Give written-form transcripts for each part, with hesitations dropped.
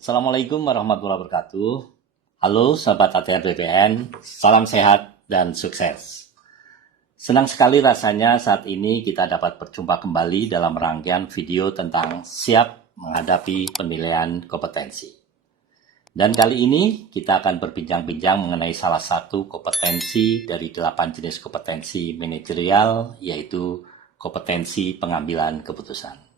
Assalamualaikum warahmatullahi wabarakatuh. Halo sahabat ATR BPN, salam sehat dan sukses. Senang sekali rasanya saat ini kita dapat berjumpa kembali dalam rangkaian video tentang siap menghadapi pemilihan kompetensi. Dan kali ini kita akan berbincang-bincang mengenai salah satu kompetensi dari 8 jenis kompetensi manajerial, yaitu kompetensi pengambilan keputusan.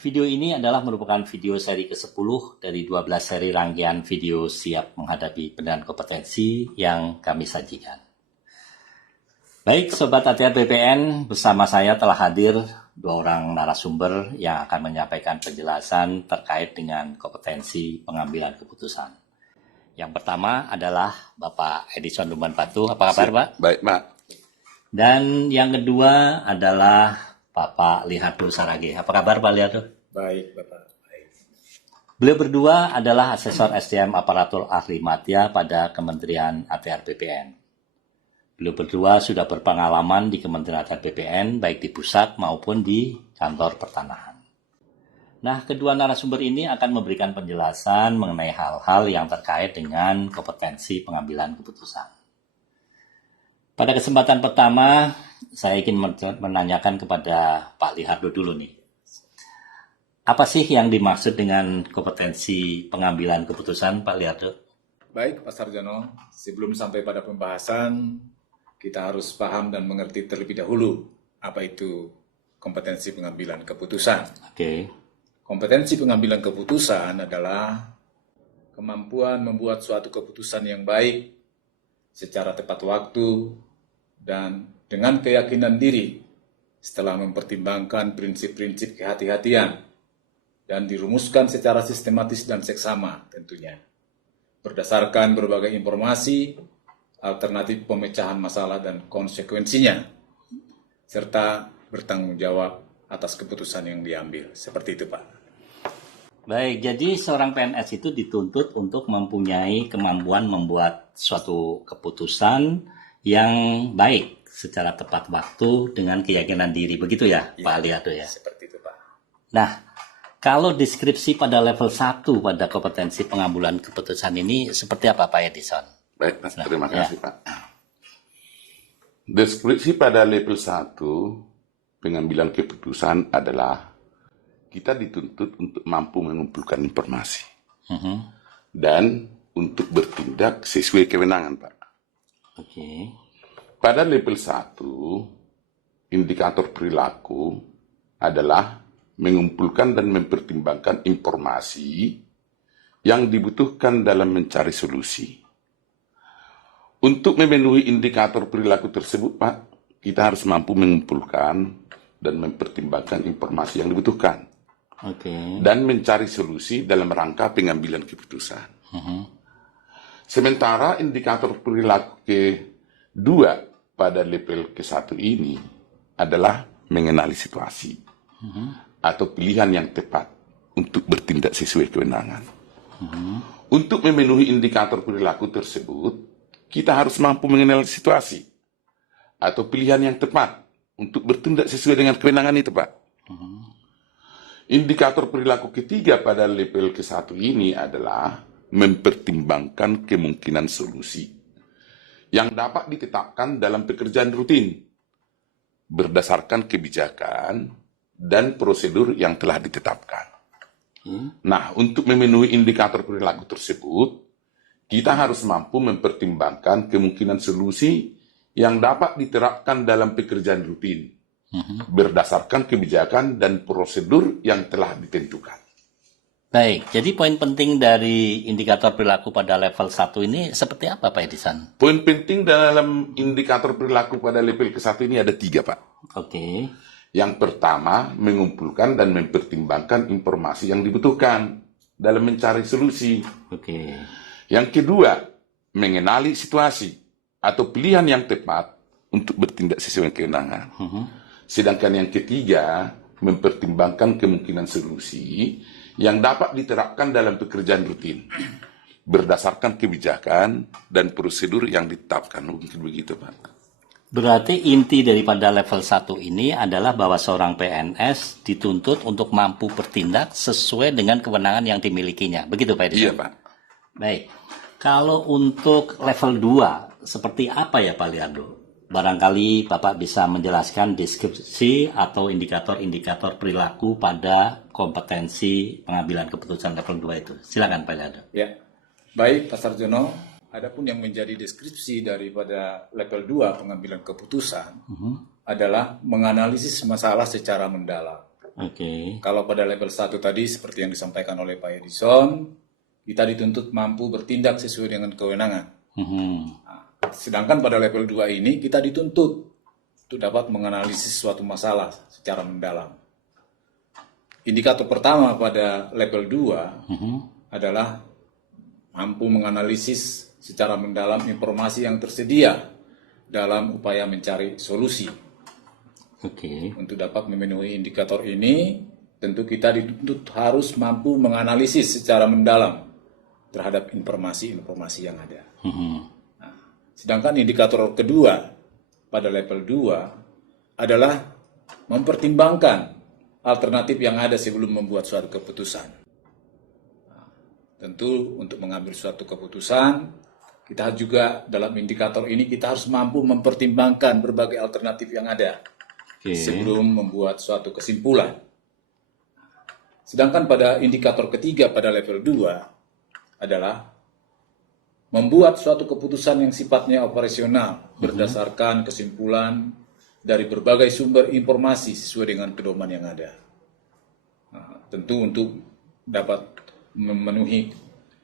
Video ini adalah merupakan video seri ke-10 dari 12 seri rangkaian video siap menghadapi pemilihan kompetensi yang kami sajikan. Baik, Sobat ATR BPN, bersama saya telah hadir 2 orang narasumber yang akan menyampaikan penjelasan terkait dengan kompetensi pengambilan keputusan. Yang pertama adalah Bapak Edison Lumban Batu. Apa kabar, Pak? Baik, Pak. Dan yang kedua adalah Bapak Lihardo Sarage. Apa kabar, Pak Lihardo? Baik, Bapak. Baik. Beliau berdua adalah asesor SDM aparatur ahli madya pada Kementerian ATR BPN. Beliau berdua sudah berpengalaman di Kementerian ATR BPN, baik di pusat maupun di kantor pertanahan. Nah, kedua narasumber ini akan memberikan penjelasan mengenai hal-hal yang terkait dengan kompetensi pengambilan keputusan. Pada kesempatan pertama, saya ingin menanyakan kepada Pak Lihardo dulu nih. Apa sih yang dimaksud dengan kompetensi pengambilan keputusan, Pak Lihardo? Baik, Pak Sarjono. Sebelum sampai pada pembahasan, kita harus paham dan mengerti terlebih dahulu apa itu kompetensi pengambilan keputusan. Oke. Kompetensi pengambilan keputusan adalah kemampuan membuat suatu keputusan yang baik secara tepat waktu dan dengan keyakinan diri setelah mempertimbangkan prinsip-prinsip kehati-hatian dan dirumuskan secara sistematis dan seksama tentunya, berdasarkan berbagai informasi, alternatif pemecahan masalah dan konsekuensinya, serta bertanggung jawab atas keputusan yang diambil. Seperti itu, Pak. Baik, jadi seorang PNS itu dituntut untuk mempunyai kemampuan membuat suatu keputusan yang baik secara tepat waktu dengan keyakinan diri. Begitu ya, Pak Lihardo ya? Seperti itu, Pak. Nah, kalau deskripsi pada level 1 pada kompetensi pengambilan keputusan ini seperti apa, Pak Edison? Baik, Pak. Terima kasih, Pak. Deskripsi pada level 1 pengambilan keputusan adalah kita dituntut untuk mampu mengumpulkan informasi dan untuk bertindak sesuai kewenangan, Pak. Oke. Pada level 1, indikator perilaku adalah mengumpulkan dan mempertimbangkan informasi yang dibutuhkan dalam mencari solusi. Untuk memenuhi indikator perilaku tersebut, Pak, kita harus mampu mengumpulkan dan mempertimbangkan informasi yang dibutuhkan. Oke. Dan mencari solusi dalam rangka pengambilan keputusan. Sementara indikator perilaku kedua pada level ke-1 ini adalah mengenali situasi atau pilihan yang tepat untuk bertindak sesuai kewenangan. Untuk memenuhi indikator perilaku tersebut, kita harus mampu mengenali situasi atau pilihan yang tepat untuk bertindak sesuai dengan kewenangan itu, Pak. Indikator perilaku ketiga pada level ke-1 ini adalah mempertimbangkan kemungkinan solusi yang dapat ditetapkan dalam pekerjaan rutin berdasarkan kebijakan dan prosedur yang telah ditetapkan. Nah, untuk memenuhi indikator perilaku tersebut, kita harus mampu mempertimbangkan kemungkinan solusi yang dapat diterapkan dalam pekerjaan rutin berdasarkan kebijakan dan prosedur yang telah ditentukan. Baik, jadi poin penting dari indikator perilaku pada level 1 ini seperti apa, Pak Edison? Poin penting dalam indikator perilaku pada level ke-1 ini ada 3, Pak. Oke. Yang pertama, mengumpulkan dan mempertimbangkan informasi yang dibutuhkan dalam mencari solusi. Oke. Yang kedua, mengenali situasi atau pilihan yang tepat untuk bertindak sesuai kewenangan. Sedangkan yang ketiga, mempertimbangkan kemungkinan solusi yang dapat diterapkan dalam pekerjaan rutin berdasarkan kebijakan dan prosedur yang ditetapkan. Mungkin begitu, Pak. Berarti inti daripada level 1 ini adalah bahwa seorang PNS dituntut untuk mampu bertindak sesuai dengan kewenangan yang dimilikinya. Begitu Pak Edison? Iya, Pak. Baik. Kalau untuk level 2, seperti apa ya Pak Liardo? Barangkali Bapak bisa menjelaskan deskripsi atau indikator-indikator perilaku pada kompetensi pengambilan keputusan level 2 itu. Silakan Pak Liardo. Ya, baik Pak Sarjono. Adapun yang menjadi deskripsi daripada level 2 pengambilan keputusan adalah menganalisis masalah secara mendalam. Oke. Kalau pada level 1 tadi seperti yang disampaikan oleh Pak Edison, kita dituntut mampu bertindak sesuai dengan kewenangan. Nah, sedangkan pada level 2 ini kita dituntut untuk dapat menganalisis suatu masalah secara mendalam. Indikator pertama pada level 2 adalah mampu menganalisis secara mendalam informasi yang tersedia dalam upaya mencari solusi. Oke. Untuk dapat memenuhi indikator ini, tentu kita dituntut harus mampu menganalisis secara mendalam terhadap informasi-informasi yang ada. Nah, sedangkan indikator kedua pada level 2 adalah mempertimbangkan alternatif yang ada sebelum membuat suatu keputusan. Nah, tentu untuk mengambil suatu keputusan, kita juga dalam indikator ini kita harus mampu mempertimbangkan berbagai alternatif yang ada sebelum membuat suatu kesimpulan. Sedangkan pada indikator ketiga pada level 2 adalah membuat suatu keputusan yang sifatnya operasional berdasarkan kesimpulan dari berbagai sumber informasi sesuai dengan pedoman yang ada. Nah, tentu untuk dapat memenuhi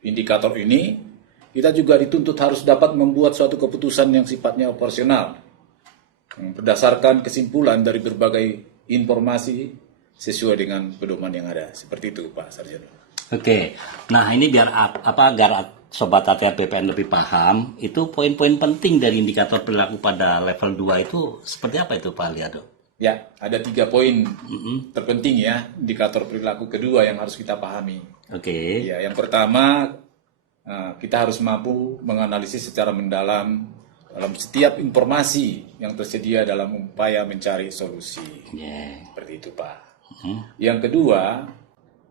indikator ini, kita juga dituntut harus dapat membuat suatu keputusan yang sifatnya operasional berdasarkan kesimpulan dari berbagai informasi sesuai dengan pedoman yang ada. Seperti itu Pak Sarjono. Oke. Nah, ini biar agar Sobat ATR BPN lebih paham, itu poin-poin penting dari indikator perilaku pada level 2 itu seperti apa itu Pak Liardo? Ya, ada 3 poin terpenting ya, indikator perilaku kedua yang harus kita pahami. Oke. Ya, yang pertama, kita harus mampu menganalisis secara mendalam dalam setiap informasi yang tersedia dalam upaya mencari solusi. Seperti itu Pak. Yang kedua,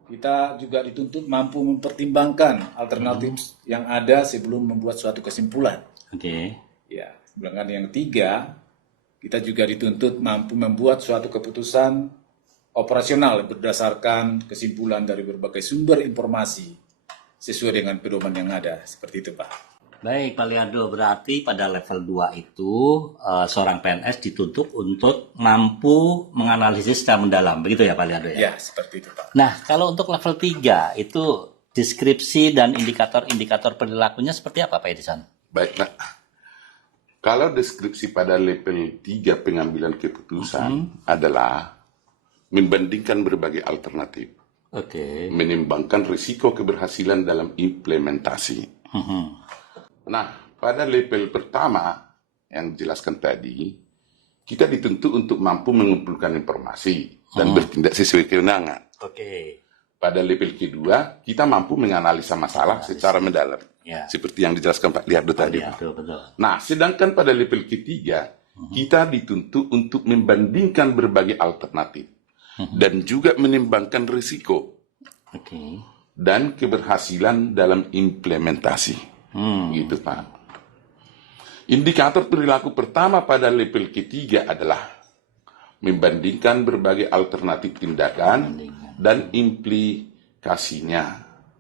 kita juga dituntut mampu mempertimbangkan alternatif yang ada sebelum membuat suatu kesimpulan. Oke. Ya, sedangkan yang ketiga, kita juga dituntut mampu membuat suatu keputusan operasional berdasarkan kesimpulan dari berbagai sumber informasi sesuai dengan pedoman yang ada. Seperti itu Pak. Baik Pak Liardo, berarti pada level 2 itu seorang PNS dituntut untuk mampu menganalisis secara mendalam. Begitu ya Pak Liardo ya? Ya, seperti itu Pak. Nah, kalau untuk level 3 itu deskripsi dan indikator-indikator perilakunya seperti apa Pak Edison? Baik, Pak. Kalau deskripsi pada level 3 pengambilan keputusan adalah membandingkan berbagai alternatif. Oke. Menimbangkan risiko keberhasilan dalam implementasi. Nah, pada level pertama yang dijelaskan tadi, kita dituntut untuk mampu mengumpulkan informasi dan bertindak sesuai kewenangan. Oke. Pada level kedua, kita mampu menganalisa masalah secara mendalam. Ya. Seperti yang dijelaskan Pak Liardo tadi. Ya, betul. Nah, sedangkan pada level ketiga, kita dituntut untuk membandingkan berbagai alternatif dan juga menimbangkan risiko Oke. dan keberhasilan dalam implementasi. Gitu Pak. Indikator perilaku pertama pada level ketiga adalah membandingkan berbagai alternatif tindakan dan implikasinya.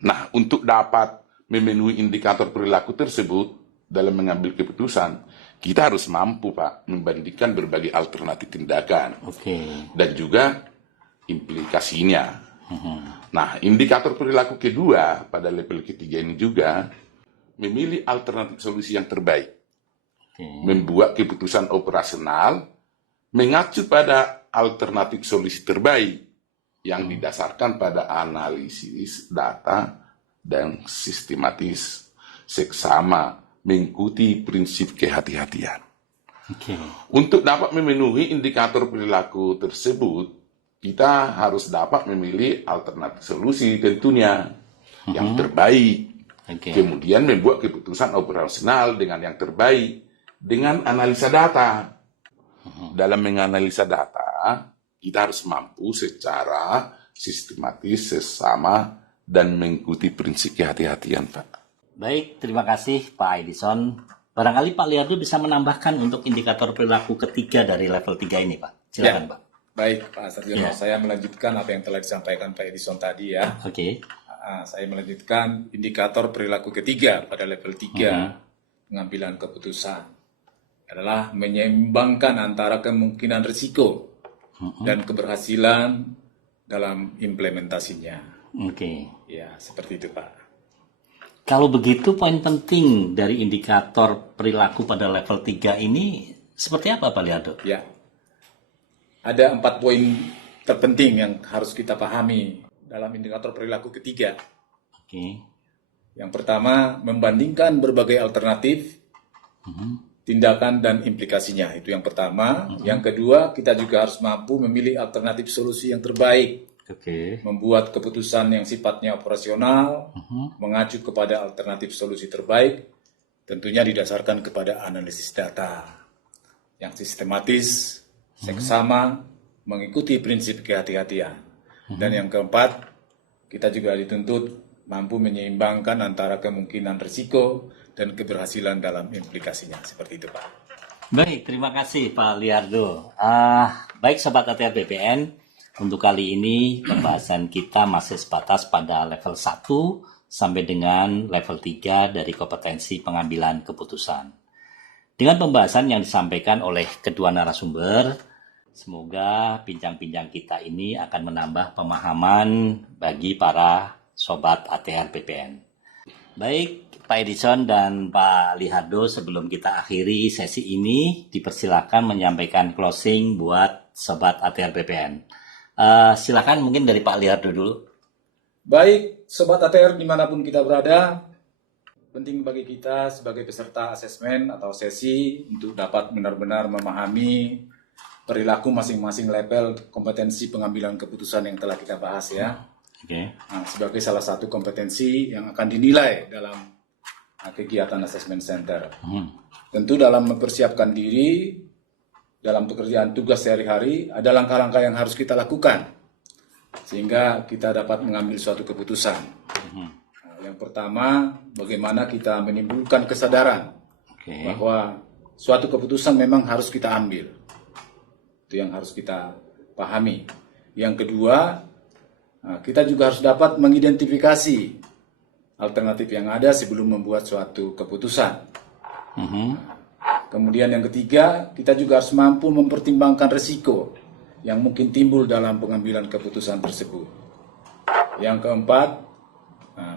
Nah, untuk dapat memenuhi indikator perilaku tersebut dalam mengambil keputusan, kita harus mampu Pak membandingkan berbagai alternatif tindakan dan juga implikasinya. Nah, indikator perilaku kedua pada level ketiga ini juga memilih alternatif solusi yang terbaik, membuat keputusan operasional mengacu pada alternatif solusi terbaik yang didasarkan pada analisis data dan sistematis seksama mengikuti prinsip kehati-hatian. Untuk dapat memenuhi indikator perilaku tersebut, kita harus dapat memilih alternatif solusi tentunya yang terbaik. Kemudian membuat keputusan operasional dengan yang terbaik dengan analisa data Dalam menganalisa data, kita harus mampu secara sistematis, sesama, dan mengikuti prinsip kehati-hatian, Pak. Baik, terima kasih Pak Edison. Barangkali Pak Liardo bisa menambahkan untuk indikator perilaku ketiga dari level 3 ini, Pak. Silakan, Ya. Pak. Baik, Pak Sarjono, Ya. saya melanjutkan apa yang telah disampaikan Pak Edison tadi ya. Oke. Saya melanjutkan indikator perilaku ketiga pada level 3 pengambilan keputusan adalah menyeimbangkan antara kemungkinan risiko dan keberhasilan dalam implementasinya. Oke. Ya, seperti itu, Pak. Kalau begitu, poin penting dari indikator perilaku pada level 3 ini seperti apa, Pak Liardo? Ya, ada 4 poin terpenting yang harus kita pahami dalam indikator perilaku ketiga. Oke. Yang pertama, membandingkan berbagai alternatif, tindakan dan implikasinya. Itu yang pertama. Yang kedua, kita juga harus mampu memilih alternatif solusi yang terbaik, Oke. membuat keputusan yang sifatnya operasional, mengacu kepada alternatif solusi terbaik, tentunya didasarkan kepada analisis data yang sistematis, seksama, mengikuti prinsip kehati-hatian. Dan yang keempat, kita juga dituntut mampu menyeimbangkan antara kemungkinan risiko dan keberhasilan dalam implikasinya. Seperti itu, Pak. Baik, terima kasih Pak Liardo. Baik Sobat ATR BPN, untuk kali ini pembahasan kita masih sebatas pada level 1 sampai dengan level 3 dari kompetensi pengambilan keputusan. Dengan pembahasan yang disampaikan oleh kedua narasumber, semoga bincang-bincang kita ini akan menambah pemahaman bagi para Sobat ATR BPN. Baik, Pak Edison dan Pak Liardo, sebelum kita akhiri sesi ini, dipersilakan menyampaikan closing buat Sobat ATR BPN. Silakan mungkin dari Pak Liardo dulu. Baik, Sobat ATR dimanapun kita berada, penting bagi kita sebagai peserta asesmen atau sesi untuk dapat benar-benar memahami perilaku masing-masing level kompetensi pengambilan keputusan yang telah kita bahas ya. Oke. Sebagai salah satu kompetensi yang akan dinilai dalam kegiatan assessment center. Tentu dalam mempersiapkan diri dalam pekerjaan tugas sehari-hari ada langkah-langkah yang harus kita lakukan sehingga kita dapat mengambil suatu keputusan. Yang pertama, bagaimana kita menimbulkan kesadaran bahwa suatu keputusan memang harus kita ambil. Itu yang harus kita pahami. Yang kedua, kita juga harus dapat mengidentifikasi alternatif yang ada sebelum membuat suatu keputusan. Kemudian yang ketiga, kita juga harus mampu mempertimbangkan risiko yang mungkin timbul dalam pengambilan keputusan tersebut. Yang keempat,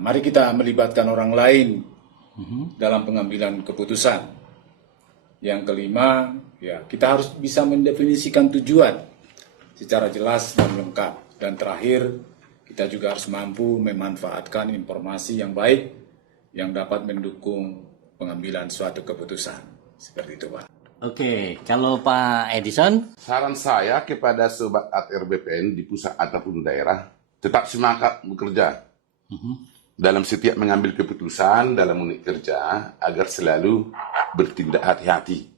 mari kita melibatkan orang lain dalam pengambilan keputusan. Yang kelima, ya kita harus bisa mendefinisikan tujuan secara jelas dan lengkap. Dan terakhir, kita juga harus mampu memanfaatkan informasi yang baik yang dapat mendukung pengambilan suatu keputusan. Seperti itu, Pak. Oke, kalau Pak Edison? Saran saya kepada Sobat ATR BPN di pusat ataupun daerah, tetap semangat bekerja dalam setiap mengambil keputusan dalam unit kerja agar selalu bertindak hati-hati.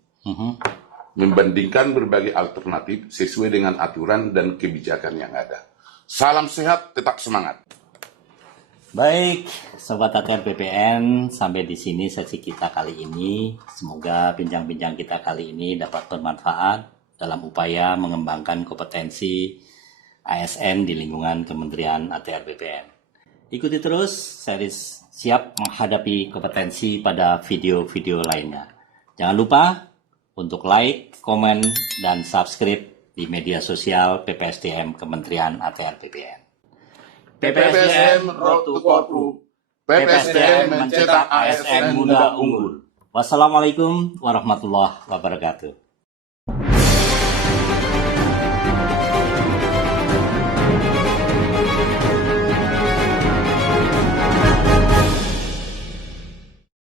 Membandingkan berbagai alternatif sesuai dengan aturan dan kebijakan yang ada. Salam sehat, tetap semangat. Baik, Sobat ATR BPN, sampai di sini sesi kita kali ini. Semoga bincang-bincang kita kali ini dapat bermanfaat dalam upaya mengembangkan kompetensi ASN di lingkungan Kementerian ATR BPN. Ikuti terus series Siap Menghadapi Kompetensi pada video-video lainnya. Jangan lupa untuk like, komen, dan subscribe di media sosial PPSDM Kementerian ATR BPN. PPSDM Road to Korpru. PPSDM mencetak ASN muda unggul. Wassalamualaikum warahmatullahi wabarakatuh.